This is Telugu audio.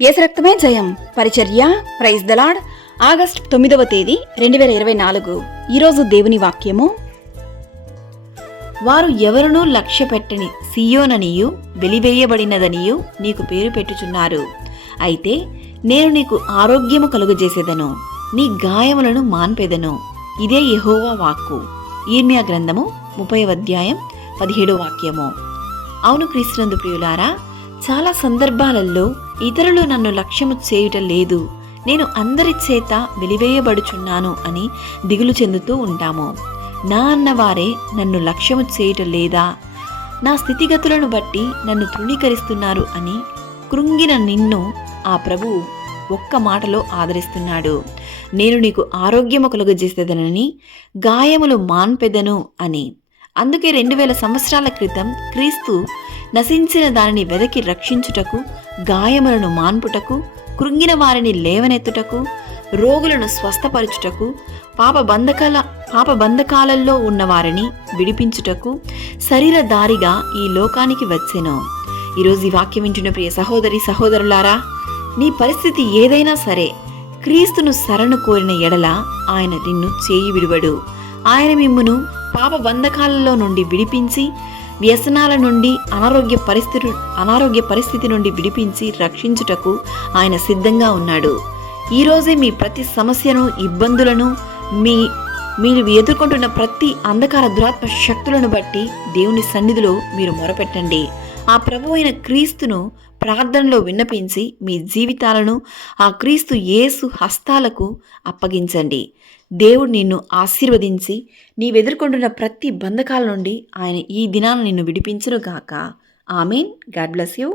యేసు రక్తమే జయం పరిచర్య ప్రైజ్ ద లార్డ్. ఆగస్టు 9వ తేదీ 2024. ఈరోజు దేవుని వాక్యము. వారు ఎవరునూ లక్ష్య పెట్టని సియోననియు వెలివేయబడినదనియు నీకు పేరు పెట్టుచున్నారు. అయితే నేను నీకు ఆరోగ్యము కలుగజేసేదను, నీ గాయములను మాన్పెదను. ఇదే యెహోవా వాక్కు. యిర్మీయా గ్రంథము 30వ అధ్యాయం 17వ వాక్యము. అవును క్రీస్తునందు ప్రియులారా, చాలా సందర్భాలలో ఇతరులు నన్ను లక్ష్యము చేయుట లేదు, నేను అందరి చేత వెలివేయబడుచున్నాను అని దిగులు చెందుతూ ఉంటాము. నా అన్నవారే నన్ను లక్ష్యము చేయుట లేదా, నా స్థితిగతులను బట్టి నన్ను తృణీకరిస్తున్నారు అని కృంగిన నిన్ను ఆ ప్రభువు ఒక్క మాటలో ఆదరిస్తున్నాడు. నేను నీకు ఆరోగ్యము కలుగజేసేదనని, గాయములు మాన్పెదను అని. అందుకే 2000 సంవత్సరాల క్రితం క్రీస్తు నశించిన దానిని వెదకి రక్షించుటకు, గాయములను మాన్పుటకు, కృంగిన వారిని లేవనెత్తుటకు, రోగులను స్వస్థపరచుటకు, పాప బంధకాలలో ఉన్న వారిని విడిపించుటకు శరీరధారిగా ఈ లోకానికి వచ్చెను. ఈరోజు ఈ వాక్యం వింటున్న ప్రియ సహోదరి సహోదరులారా, నీ పరిస్థితి ఏదైనా సరే, క్రీస్తును శరణు కోరిన ఎడల ఆయన నిన్ను చేయి విడువడు. ఆయన మిమ్మును పాప బంధకాలలో నుండి విడిపించి, వ్యసనాల నుండి, అనారోగ్య పరిస్థితి నుండి విడిపించి రక్షించుటకు ఆయన సిద్ధంగా ఉన్నాడు. ఈరోజే మీ ప్రతి సమస్యను, ఇబ్బందులను, మీరు ఎదుర్కొంటున్న ప్రతి అంధకార దురాత్మ శక్తులను బట్టి దేవుని సన్నిధిలో మీరు మొరపెట్టండి. ఆ ప్రభు అయిన క్రీస్తును ప్రార్థనలో విన్నపించి మీ జీవితాలను ఆ క్రీస్తు యేసు హస్తాలకు అప్పగించండి. దేవుడు నిన్ను ఆశీర్వదించి నీవెదుర్కొంటున్న ప్రతి బంధకాల నుండి ఆయన ఈ దినాన నిన్ను విడిపించును గాక. ఆమేన్. God bless you.